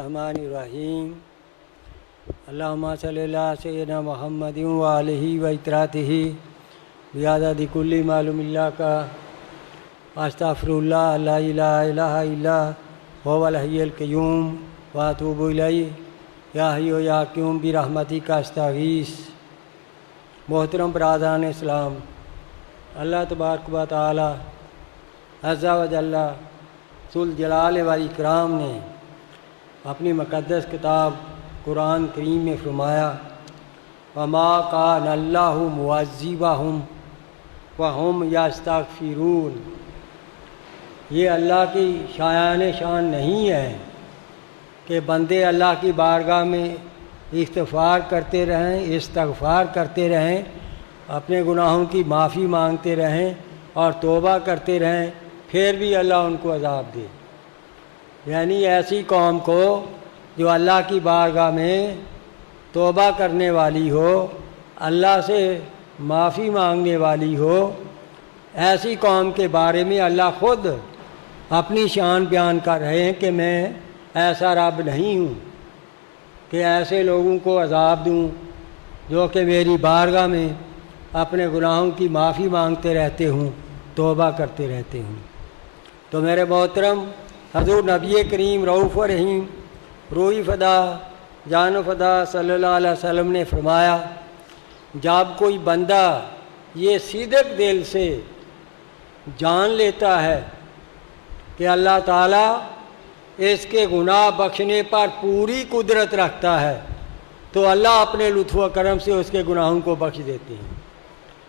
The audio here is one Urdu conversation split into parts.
الرحمن الرحیم اللہم صلی اللہ سیدنا محمد و آلہ و اطراطہ بیعدد کل معلوم اللہ کا استغفر اللہ لا الہ الا الا هو الحی القیوم واتوب الیہ یا حی و یا قیوم برحمتک استغیث۔ محترم برادران اسلام، اللہ تبارک و تعالی عز و جل ذوالجلال والاکرام نے اپنی مقدس کتاب قرآن کریم میں فرمایا وما کان اللہ معذبہم وہم یستغفرون۔ یہ اللہ کی شان نہیں ہے کہ بندے اللہ کی بارگاہ میں استغفار کرتے رہیں، اپنے گناہوں کی معافی مانگتے رہیں اور توبہ کرتے رہیں، پھر بھی اللہ ان کو عذاب دے۔ یعنی ایسی قوم کو جو اللہ کی بارگاہ میں توبہ کرنے والی ہو، اللہ سے معافی مانگنے والی ہو، ایسی قوم کے بارے میں اللہ خود اپنی شان بیان کر رہے ہیں کہ میں ایسا رب نہیں ہوں کہ ایسے لوگوں کو عذاب دوں جو کہ میری بارگاہ میں اپنے گناہوں کی معافی مانگتے رہتے ہوں، توبہ کرتے رہتے ہوں۔ تو میرے محترم، حضور نبی کریم رؤوف و رحیم روح فدا جان و فدا صلی اللہ علیہ وسلم نے فرمایا جب کوئی بندہ یہ صدق دل سے جان لیتا ہے کہ اللہ تعالیٰ اس کے گناہ بخشنے پر پوری قدرت رکھتا ہے تو اللہ اپنے لطف و کرم سے اس کے گناہوں کو بخش دیتے ہیں۔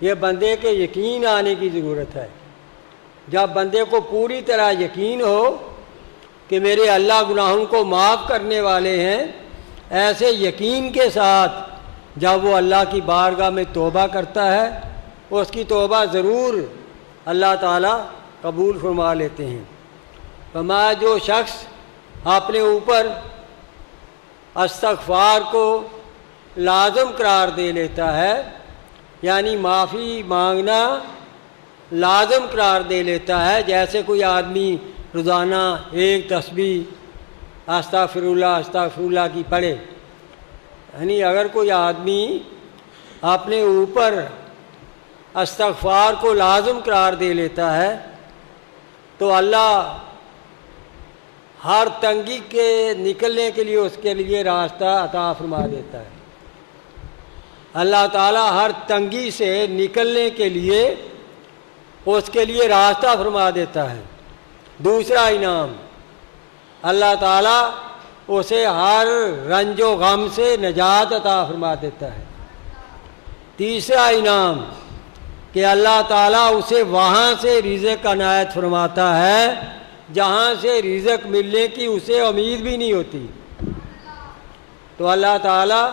یہ بندے کے یقین آنے کی ضرورت ہے۔ جب بندے کو پوری طرح یقین ہو کہ میرے اللہ گناہوں کو معاف کرنے والے ہیں، ایسے یقین کے ساتھ جب وہ اللہ کی بارگاہ میں توبہ کرتا ہے، اس کی توبہ ضرور اللہ تعالیٰ قبول فرما لیتے ہیں۔ فرمایا جو شخص اپنے اوپر استغفار کو لازم قرار دے لیتا ہے، یعنی معافی مانگنا لازم قرار دے لیتا ہے، جیسے کوئی آدمی روزانہ ایک تسبیح استغفر اللہ کی پڑھے، یعنی اگر کوئی آدمی اپنے اوپر استغفار کو لازم قرار دے لیتا ہے تو اللہ ہر تنگی کے نکلنے کے لیے اس کے لیے راستہ عطا فرما دیتا ہے۔ اللہ تعالیٰ ہر تنگی سے نکلنے کے لیے اس کے لیے راستہ فرما دیتا ہے۔ دوسرا انعام، اللہ تعالیٰ اسے ہر رنج و غم سے نجات عطا فرما دیتا ہے۔ تیسرا انعام کہ اللہ تعالیٰ اسے وہاں سے رزق عنایت فرماتا ہے جہاں سے رزق ملنے کی اسے امید بھی نہیں ہوتی۔ تو اللہ تعالیٰ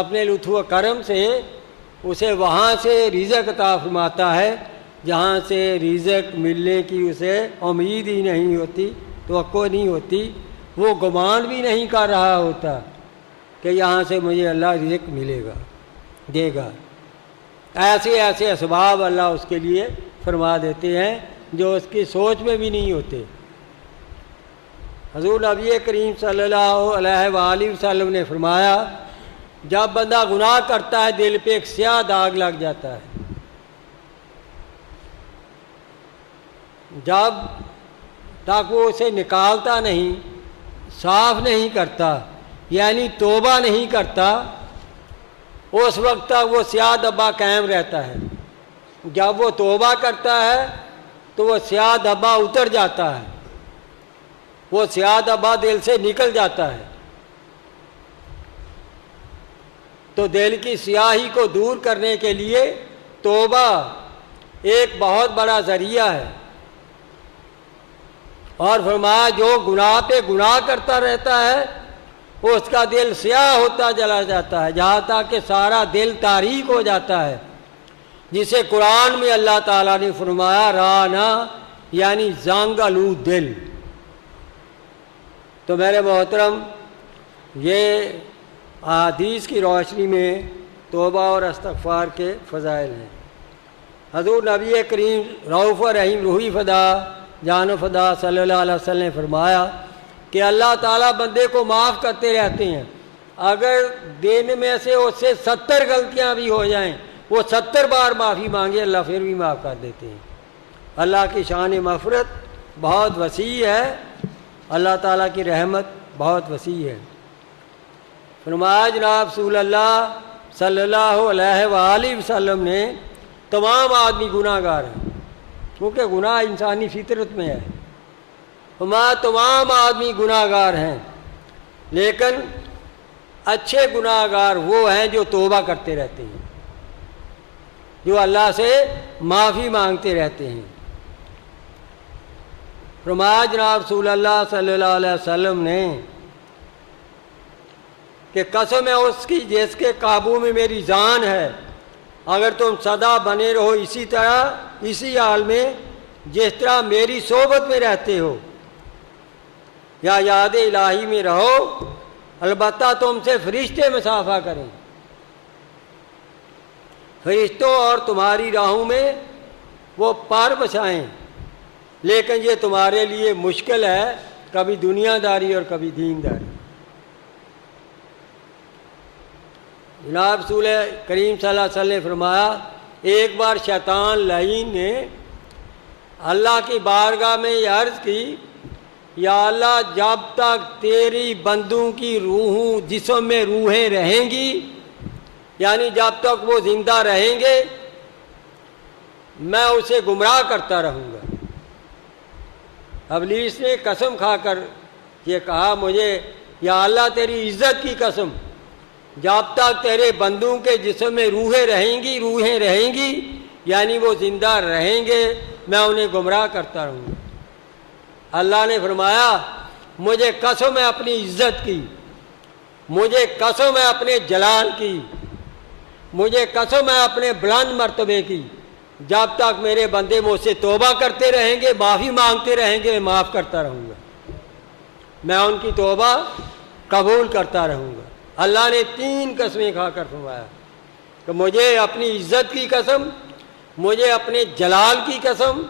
اپنے لطف و کرم سے اسے وہاں سے رزق عطا فرماتا ہے جہاں سے رزق ملنے کی اسے امید ہی نہیں ہوتی، توقع نہیں ہوتی، وہ گمان بھی نہیں کر رہا ہوتا کہ یہاں سے مجھے اللہ رزق ملے گا، دے گا۔ ایسے اسباب اللہ اس کے لیے فرما دیتے ہیں جو اس کی سوچ میں بھی نہیں ہوتے۔ حضور نبی کریم صلی اللہ علیہ وآلہ وسلم نے فرمایا جب بندہ گناہ کرتا ہے دل پہ ایک سیاہ داغ لگ جاتا ہے، جب تک وہ اسے نکالتا نہیں، صاف نہیں کرتا، یعنی توبہ نہیں کرتا، اس وقت تک وہ سیاہ دھبا قائم رہتا ہے۔ جب وہ توبہ کرتا ہے تو وہ سیاہ دھبا اتر جاتا ہے، وہ سیاہ دھبا دل سے نکل جاتا ہے۔ تو دل کی سیاہی کو دور کرنے کے لیے توبہ ایک بہت بڑا ذریعہ ہے۔ اور فرمایا جو گناہ پہ گناہ کرتا رہتا ہے اس کا دل سیاہ ہوتا چلا جاتا ہے جہاں تک کہ سارا دل تاریک ہو جاتا ہے، جسے قرآن میں اللہ تعالیٰ نے فرمایا رانا، یعنی زنگ آلود دل۔ تو میرے محترم، یہ احادیث کی روشنی میں توبہ اور استغفار کے فضائل ہیں۔ حضور نبی کریم رؤوف و رحیم روح فدا جان و فدا صلی اللہ علیہ وسلم نے فرمایا کہ اللہ تعالیٰ بندے کو معاف کرتے رہتے ہیں. اگر دن میں سے اس سے 70 غلطیاں بھی ہو جائیں وہ 70 بار معافی مانگے اللہ پھر بھی معاف کر دیتے ہیں. اللہ کی شان مغفرت بہت وسیع ہے، اللہ تعالیٰ کی رحمت بہت وسیع ہے. فرمایا جناب رسول اللہ صلی اللہ علیہ وآلہ وسلم نے تمام آدمی گناہ گار ہیں، کیونکہ گناہ انسانی فطرت میں ہے. فرمایا تمام آدمی گناہ گار ہیں، لیکن اچھے گناہ گار وہ ہیں جو توبہ کرتے رہتے ہیں، جو اللہ سے معافی مانگتے رہتے ہیں. فرمایا جناب رسول اللہ صلی اللہ علیہ وسلم نے کہ قسم ہے اس کی جس کے قابو میں میری جان ہے، اگر تم سدا بنے رہو اسی طرح اسی حال میں جس طرح میری صحبت میں رہتے ہو یا یاد الہی میں رہو، البتہ تم سے فرشتے مصافحہ کریں. فرشتوں اور تمہاری راہوں میں وہ پر بچھائیں، لیکن یہ تمہارے لیے مشکل ہے، کبھی دنیا داری اور کبھی دین داری. جناب رسول کریم صلی اللہ علیہ وسلم نے فرمایا ایک بار شیطان لعین نے اللہ کی بارگاہ میں یہ عرض کی، یا اللہ جب تک تیری بندوں کی روحوں جسم میں روحیں رہیں گی، یعنی جب تک وہ زندہ رہیں گے میں اسے گمراہ کرتا رہوں گا. ابلیس نے قسم کھا کر یہ کہا مجھے، یا اللہ تیری عزت کی قسم، جب تک تیرے بندوں کے جسم میں روحیں رہیں گی یعنی وہ زندہ رہیں گے میں انہیں گمراہ کرتا رہوں گا. اللہ نے فرمایا مجھے قسم ہے اپنی عزت کی، مجھے قسم ہے اپنے جلال کی، مجھے قسم ہے اپنے بلند مرتبے کی، جب تک میرے بندے مجھ سے توبہ کرتے رہیں گے، معافی مانگتے رہیں گے، میں معاف کرتا رہوں گا، میں ان کی توبہ قبول کرتا رہوں گا. اللہ نے 3 قسمیں کھا کر فرمایا کہ مجھے اپنی عزت کی قسم، مجھے اپنے جلال کی قسم،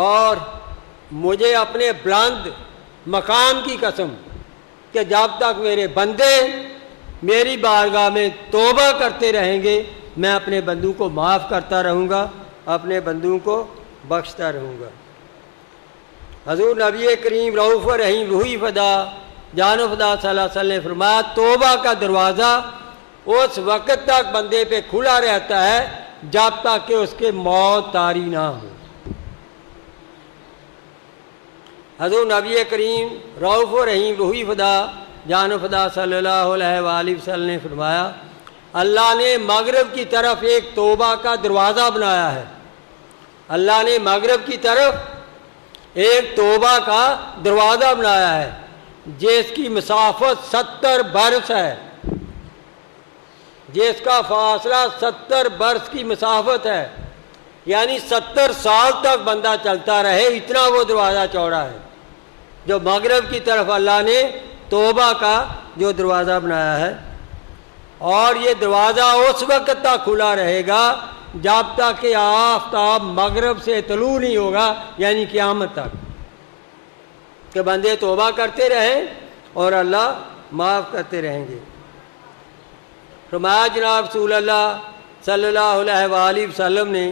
اور مجھے اپنے بلند مقام کی قسم کہ جب تک میرے بندے میری بارگاہ میں توبہ کرتے رہیں گے میں اپنے بندوں کو معاف کرتا رہوں گا، اپنے بندوں کو بخشتا رہوں گا. حضور نبی کریم رؤوف رحیم روحی فدا جان و فدا صلی اللہ علیہ وسلم نے فرمایا توبہ کا دروازہ اس وقت تک بندے پہ کھلا رہتا ہے جب تک کہ اس کے موت طاری نہ ہو. حضور نبی کریم رؤوف رحیم روحی فدا جان و فدا صلی اللہ علیہ وآلہ وسلم نے فرمایا اللہ نے مغرب کی طرف ایک توبہ کا دروازہ بنایا ہے. اللہ نے مغرب کی طرف ایک توبہ کا دروازہ بنایا ہے جس کی مسافت 70 برس ہے، جس کا فاصلہ 70 برس کی مسافت ہے، یعنی 70 سال تک بندہ چلتا رہے اتنا وہ دروازہ چوڑا ہے جو مغرب کی طرف اللہ نے توبہ کا جو دروازہ بنایا ہے. اور یہ دروازہ اس وقت تک کھلا رہے گا جب تک کہ آفتاب مغرب سے طلوع نہیں ہوگا، یعنی قیامت تک، کہ بندے توبہ کرتے رہیں اور اللہ معاف کرتے رہیں گے. فرمایا جناب رسول اللہ صلی اللہ علیہ وآلہ وسلم نے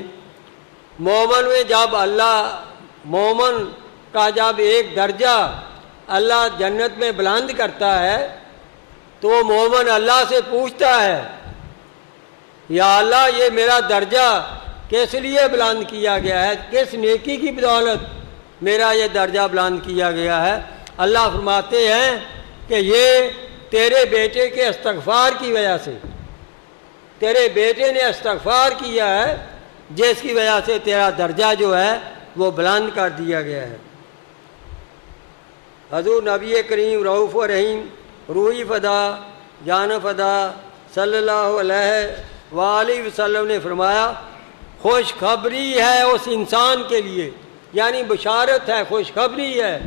مومن میں جب اللہ مومن کا جب ایک درجہ اللہ جنت میں بلند کرتا ہے تو وہ مومن اللہ سے پوچھتا ہے یا اللہ یہ میرا درجہ کس لیے بلند کیا گیا ہے، کس نیکی کی بدولت میرا یہ درجہ بلند کیا گیا ہے. اللہ فرماتے ہیں کہ یہ تیرے بیٹے کے استغفار کی وجہ سے، تیرے بیٹے نے استغفار کیا ہے جس کی وجہ سے تیرا درجہ جو ہے وہ بلند کر دیا گیا ہے. حضور نبی کریم رؤوف رحیم روحی فدا جان فدا صلی اللہ علیہ وآلہ وسلم نے فرمایا خوشخبری ہے اس انسان کے لیے، یعنی بشارت ہے، خوشخبری ہے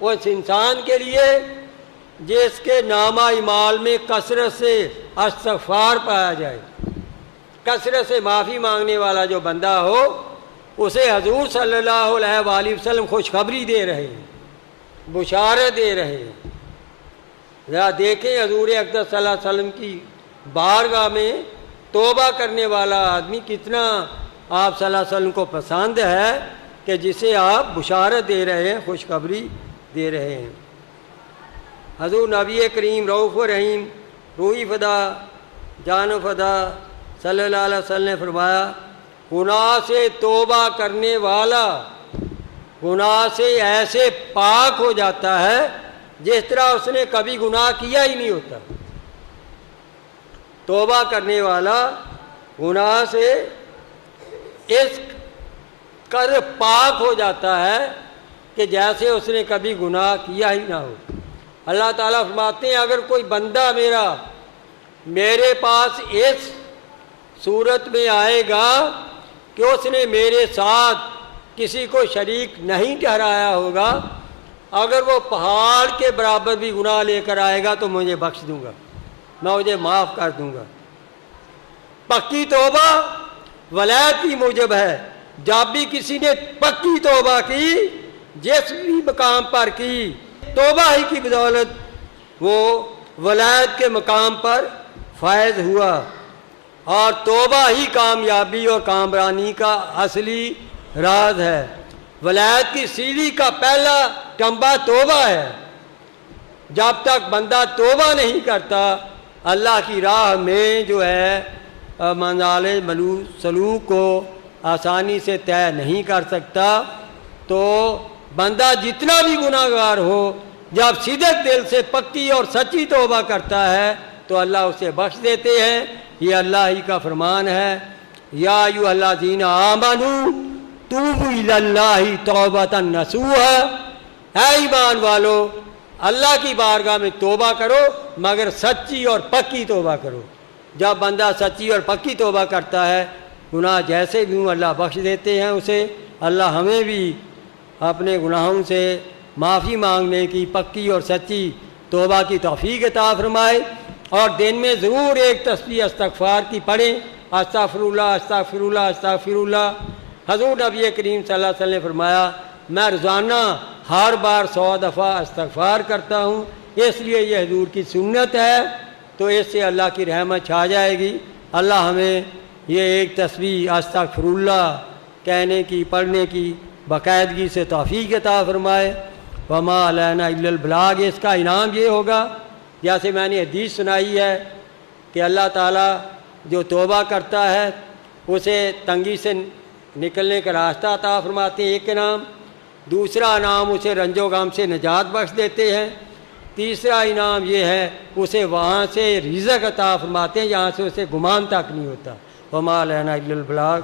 اس انسان کے لیے جس کے نامہ اعمال میں کثرت سے استغفار پایا جائے. کثرت سے معافی مانگنے والا جو بندہ ہو اسے حضور صلی اللہ علیہ وآلہ وسلم خوشخبری دے رہے ہیں، بشارت دے رہے ہیں۔ ذرا دیکھیں حضور اقدس صلی اللہ علیہ وسلم کی بارگاہ میں توبہ کرنے والا آدمی کتنا آپ صلی اللہ علیہ وسلم کو پسند ہے کہ جسے آپ بشارت دے رہے ہیں، خوشخبری دے رہے ہیں۔ حضور نبی کریم رؤوف رحیم روحی فدا جان فدا صلی اللہ علیہ وسلم نے فرمایا، گناہ سے توبہ کرنے والا گناہ سے ایسے پاک ہو جاتا ہے جس طرح اس نے کبھی گناہ کیا ہی نہیں ہوتا۔ توبہ کرنے والا گناہ سے اس قدر پاک ہو جاتا ہے کہ جیسے اس نے کبھی گناہ کیا ہی نہ ہو۔ اللہ تعالیٰ فرماتے ہیں اگر کوئی بندہ میرے پاس اس صورت میں آئے گا کہ اس نے میرے ساتھ کسی کو شریک نہیں ٹھہرایا ہوگا، اگر وہ پہاڑ کے برابر بھی گناہ لے کر آئے گا تو مجھے بخش دوں گا، میں مجھے معاف کر دوں گا۔ پکی توبہ ولایت کی موجب ہے۔ جب بھی کسی نے پکی توبہ کی، جس بھی مقام پر کی، توبہ ہی کی بدولت وہ ولایت کے مقام پر فائز ہوا، اور توبہ ہی کامیابی اور کامرانی کا اصلی راز ہے۔ ولایت کی سیڑھی کا پہلا ٹمبا توبہ ہے۔ جب تک بندہ توبہ نہیں کرتا، اللہ کی راہ میں جو ہے منزل سلوک کو آسانی سے طے نہیں کر سکتا۔ تو بندہ جتنا بھی گناہ گار ہو، جب صدق دل سے پکی اور سچی توبہ کرتا ہے تو اللہ اسے بخش دیتے ہیں۔ یہ اللہ ہی کا فرمان ہے، یا ایھا الذین آمنوا توبوا الی اللہ توبۃ نصوحا، اے ایمان والو اللہ کی بارگاہ میں توبہ کرو مگر سچی اور پکی توبہ کرو۔ جب بندہ سچی اور پکی توبہ کرتا ہے، گناہ جیسے بھی ہوں اللہ بخش دیتے ہیں اسے۔ اللہ ہمیں بھی اپنے گناہوں سے معافی مانگنے کی پکی اور سچی توبہ کی توفیق عطا فرمائے، اور دن میں ضرور ایک تسبیح استغفار کی پڑھیں، استغفر اللہ استغفر اللہ استغفر اللہ۔ حضور نبی کریم صلی اللہ علیہ وسلم نے فرمایا، میں روزانہ ہر بار 100 دفعہ استغفار کرتا ہوں، اس لیے یہ حضور کی سنت ہے، تو اس سے اللہ کی رحمت چھا جائے گی۔ اللہ ہمیں یہ ایک تسبیح استغفر اللہ کہنے کی، پڑھنے کی باقاعدگی سے توفیق عطا فرمائے۔ وما علینا الا البلاغ۔ اس کا انعام یہ ہوگا، جیسے میں نے حدیث سنائی ہے کہ اللہ تعالیٰ جو توبہ کرتا ہے اسے تنگی سے نکلنے کا راستہ عطا فرماتے ہیں، ایک انعام۔ دوسرا انعام اسے رنج و غم سے نجات بخش دیتے ہیں۔ تیسرا انعام یہ ہے اسے وہاں سے رزق عطا فرماتے ہیں جہاں سے اسے گمان تک نہیں ہوتا۔ وما علینا الا البلاغ۔